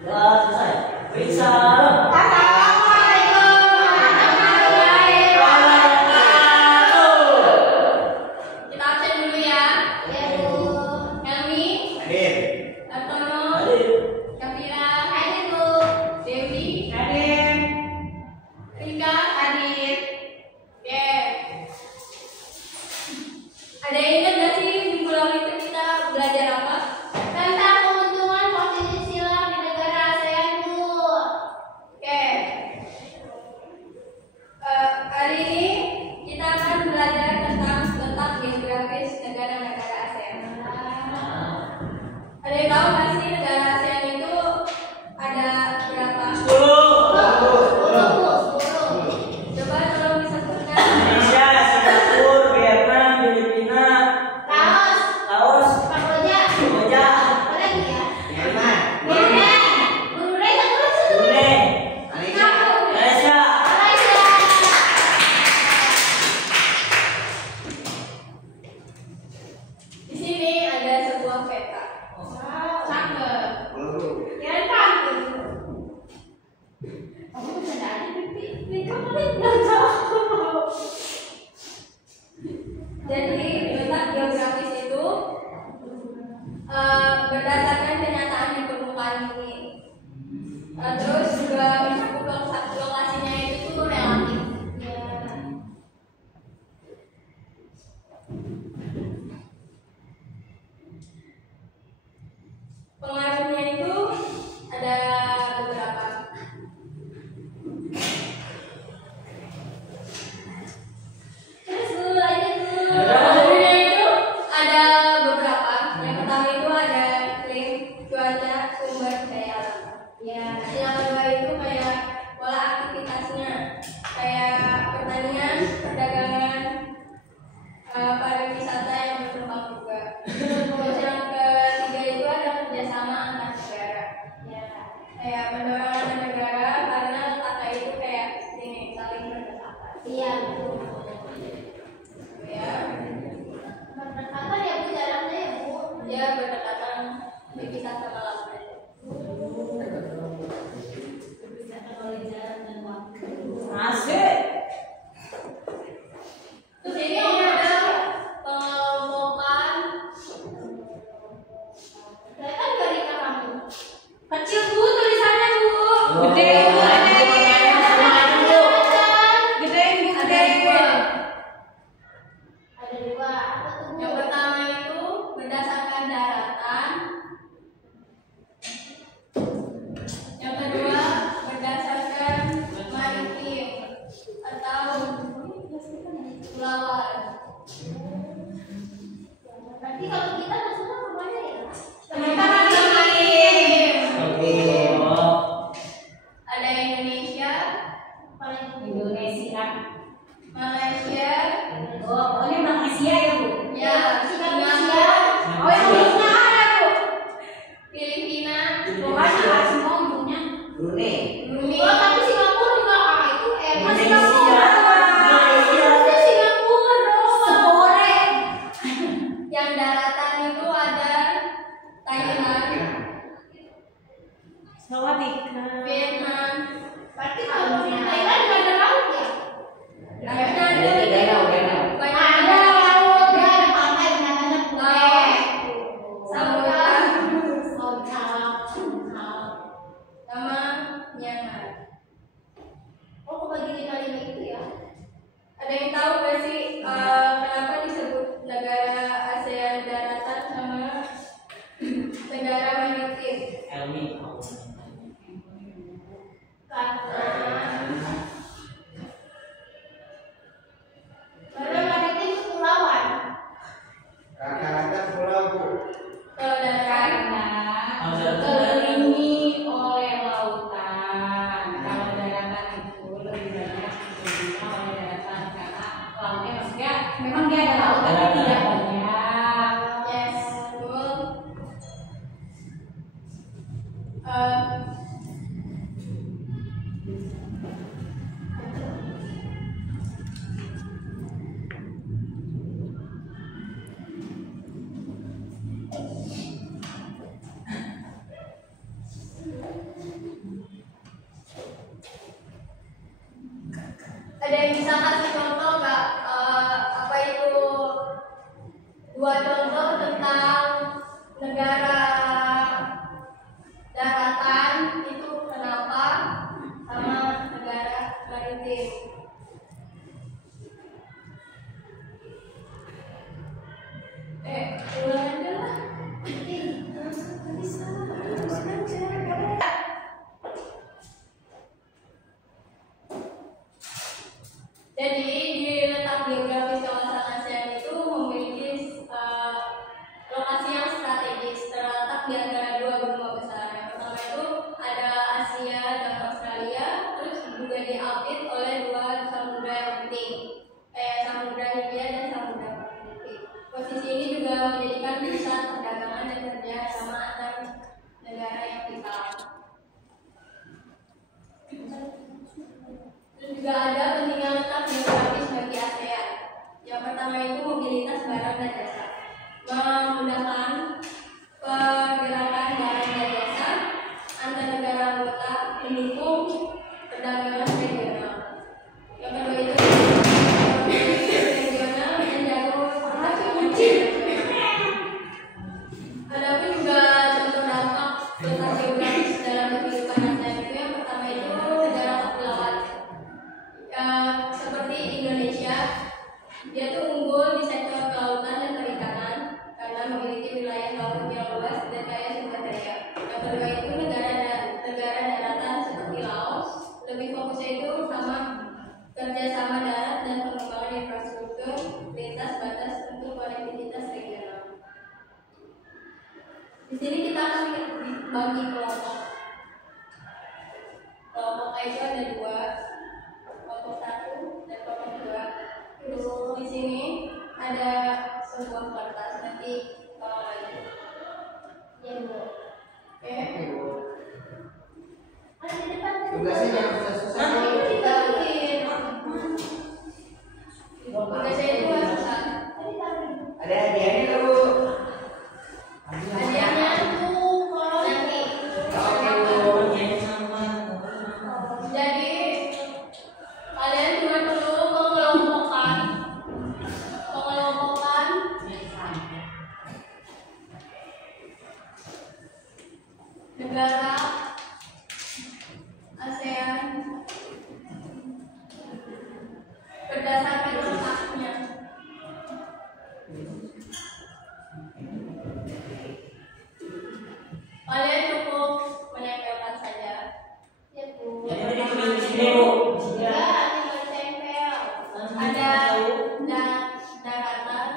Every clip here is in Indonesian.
Selesai. Bisa. Ada yang ingat nggak sih minggu lalu itu kita belajar apa? Tentang keuntungan posisi silang di negara ASEAN, Bu. Oke. Hari ini kita akan belajar tentang letak geografis negara-negara ASEAN. Ada yang tahu nggak sih negara ASEAN itu ada berapa? 10. Coba tolong disebutkan. Indonesia, Singapura, Vietnam, Filipina, Laos, Kamboja. Kamboja, Apa lagi ya? Myanmar, Brunei. Brunei, Malaysia, Malaysia. Di sini ada sebuah peta. Cakep. Ya kan. Kamu bercanda aja, Pipi. Kamu nggak tahu. Jadi letak geografis itu berdasarkan kenyataan di permukaan ini. Terus juga mencakup lokasinya itu tuh relatif. Ya. Pengaruhnya itu ada beberapa. Terus dulu lanjut dulu. Pengaruhnya itu ada beberapa. Yang pertama itu ada iklim, cuaca, sumber daya alam. Ya. Yang kedua itu kayak pola aktivitasnya, kayak pertanian, perdagangan, pariwisata yang berkembang juga. Terus yang ketiga itu ada kerjasama antar negara, Ya. kayak mendorong antar negara karena letaknya itu kayak ini saling berdekatan. Iya, betul. Ya, Berdekatan ya, Bu, jalannya ya, Bu. dia berdekatan berpisah sama lautan. Berdekatan oleh jalan dan waktu. Asik. Terus ini ada pengelompokan. Saya kan gak nikah kamu. Kecil Bu tulisannya Bu. Gede, Ada dua. Ada dua. Apa tuh, Bu? Yang pertama itu berdasarkan daratan. Yang kedua berdasarkan maritim atau pulauan. Berarti kalau kita masuknya kemana ya? Kita maritim. Oke. Ada Indonesia, Paling Indonesia. Malaysia, Oh, ini Malaysia ya, Bu? ya, Singapura. Oh, yang Indonesia ada, Bu. Filipina, Pokoknya nggak semua ujungnya. Brunei, Brunei, Oh, tapi Singapura juga itu Masih Singapura. Itu Singapura dong. Sepore. yang daratan itu ada Thailand, Sawadika. Vietnam, Berarti kalau di Thailand nggak ada laut ya? Thailand danau. banyak Ada laut, ada pantai, banyak-banyak Laos, Samudra. Samudra, sama Myanmar. Oh, kebagi di kali itu ya? Ada yang tahu nggak sih kenapa disebut negara ASEAN daratan sama negara maritim? Elmi. Karena maritim itu kepulauan. Rata-rata pulau, Bu. Kalau darat Dikelilingi oleh lautan. Kalau daratan itu lebih banyak dikelilingi oleh daratan karena lautnya maksudnya memang dia ada laut tapi tidak banyak. yes, betul. Ada yang bisa kasih contoh nggak? Apa itu 2 contoh tentang negara daratan itu kenapa sama negara maritim? Ulang aja lah. Jadi di letak geografis kawasan ASEAN itu memiliki lokasi yang strategis terletak di antara 2 benua besar. Yang pertama itu ada Asia dan Australia, terus juga diapit oleh 2 samudra yang penting, Samudra Hindia dan Samudra Pasifik. Posisi ini juga menjadikan pusat perdagangan dan kerjasama antar negara yang vital. Terus juga ada pentingnya letak geografis bagi ASEAN. Yang pertama itu mobilitas barang dan jasa, memudahkan pergerakan barang dan jasa antar negara anggota, mendukung perdagangan regional. Yang kedua itu regional dan jalur perdagangan internasional. Adapun juga contoh dampak letak geografis dalam kehidupan ASEAN itu yang pertama itu negara kepulauan. Seperti Indonesia, dia tuh unggul di sektor kelautan dan perikanan karena memiliki wilayah laut yang luas dan kaya sumber daya. Yang kedua itu negara daratan seperti Laos, lebih fokusnya itu sama kerjasama darat dan pengembangan infrastruktur lintas batas untuk konektivitas regional. Di sini kita akan bagi kelompok. Kelompok A itu ada 2. Kelompok 1 dan kelompok 2. Terus di sini ada sebuah kertas, nanti tolong lagi. Ya Bu. Oke. Ada di depan. Tugasnya jangan susah-susah. Nanti dibagiin. Tugasnya itu nggak susah. Ada hadiahnya nggak, Bu? Hadiahnya tuh nanti. Jadi kalian cuma perlu mengelompokkan negara ASEAN berdasarkan letaknya. Kalian cukup menempelkan saja. Ya Bu. Jadi ditulis di sini, Bu. Ya, tinggal tempel. Ada daratan.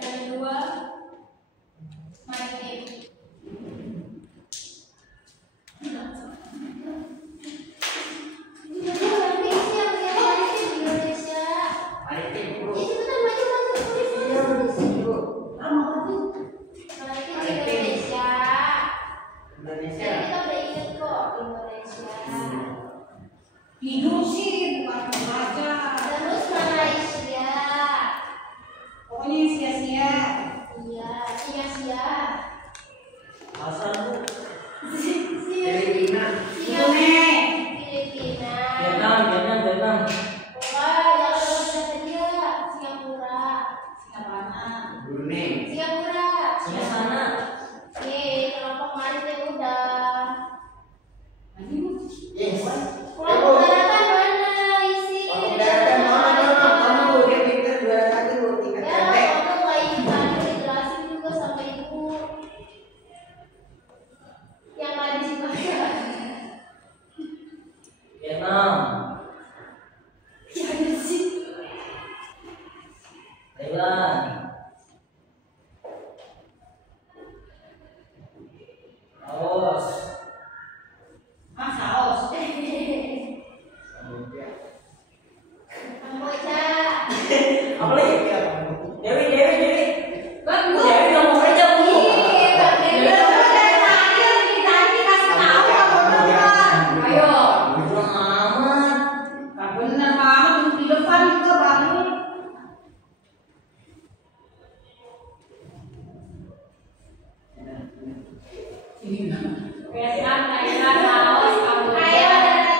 Yang kedua maritim. Indonesia. Maritim, Bu. Itu betul maju Bu. Indonesia. Indonesia. Jadi kita udah inget kok Indonesia. Tidur sih bukan membaca. Terus Malaysia. Pokoknya sia-sia. Iya, sia-sia. Asal, Bu. Filipina. Filipina. Vietnam. Wah, yang udah saja Singapura. Brunei. Singapura. Sini sana. Kelompok maritim udah. Yes. Kelompok daratan mana isi? Kelompok daratan mana? Kamu dia pintar 21 Bu. Tingkat Ya, pendek. kamu nggak ikutan dijelasin juga sama ibu. Yang ada di baca. Vietnam. Ya ada sih. Thailand. Laos. Saus. Samudra. Kamboja. Apa lagi? Dewi. Bagus. Dewi ngomong aja, Bu. Ayo. Kurang amat. Gak bener banget di depan juga bangun. Vietnam, Thailand, Laos, Kamboja. Ayo daratan.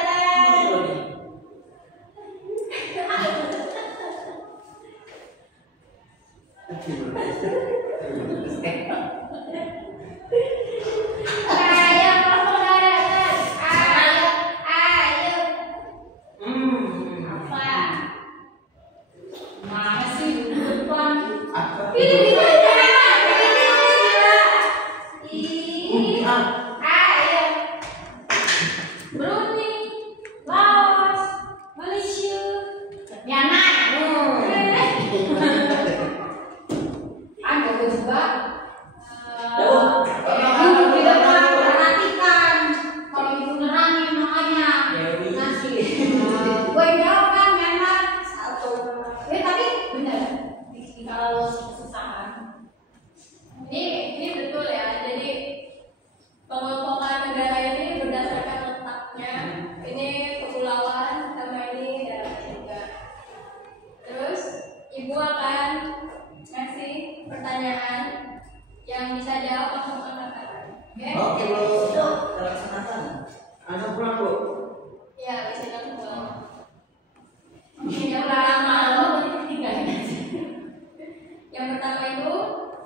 Oke, Bu. Kita laksanakan. Langsung pulang, Bu. Ya, bisa langsung pulang. Yang pertama lo tinggalin aja. Yang pertama itu,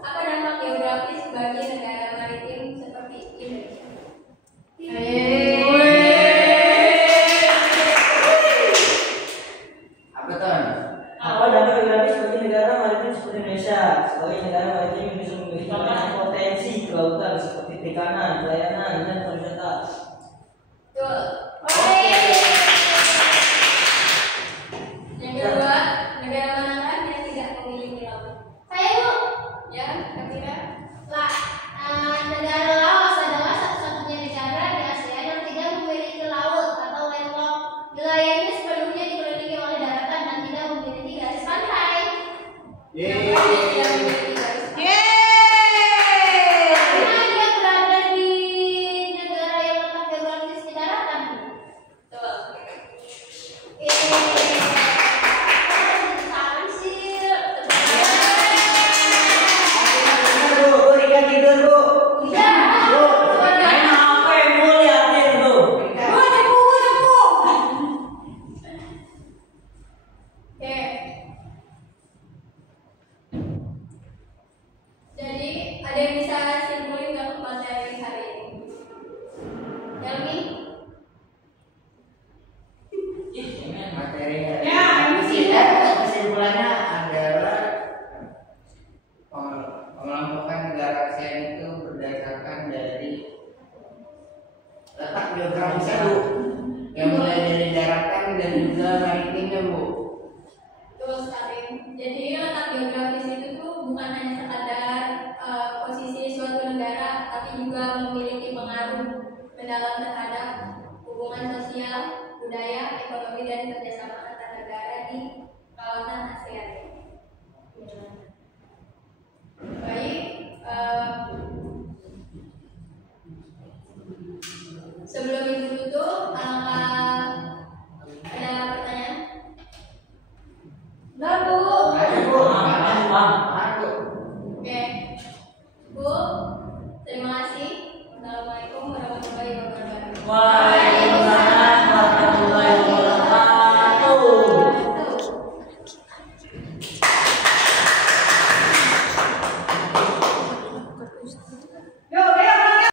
apa dampak geografis bagi negara maritim seperti Indonesia? Apa tuh? Apa dampak geografis bagi negara maritim seperti Indonesia? Sebagai negara maritim Indonesia memiliki banyak potensi kelautan seperti perikanan, pelayanan, dan pariwisata. Betul. Yang kedua, negara manakah yang tidak memiliki laut? Saya Bu, Ya, kira-kira? negara Laos adalah satu-satunya negara di Asia yang tidak memiliki laut atau landlocked. Wilayahnya sepenuhnya dikelilingi oleh daratan dan tidak memiliki garis pantai. Kenapa dia tidak memiliki garis? Karena dia berada di negara yang letak geografis di daratan. Betul. Tangan sih. Bu, Rika tidur, Bu. Ya. Main apa yang mau liatin tuh? Oke. Jadi, ada yang bisa simpulin nggak materi hari ini? Helmi? Ih, cemen. Materinya. Ya, ini sih. Kesimpulannya adalah pengelompokan negara ASEAN itu berdasarkan dari letak geografisnya, Bu. Yang mulai dari daratan dan juga maritimnya, Bu. Betul sekali. Jadi letak geografis itu tuh bukan hanya sekadar posisi suatu negara, tapi juga memiliki pengaruh mendalam terhadap hubungan sosial, budaya, ekonomi, dan kerjasama antar negara di kawasan ASEAN. Baik, sebelum itu tutup, alangkah ada pertanyaan? Enggak, Bu. Ada, Bu. Ada. Oke, Bu, terima kasih. Assalamualaikum warahmatullahi wabarakatuh. Wah.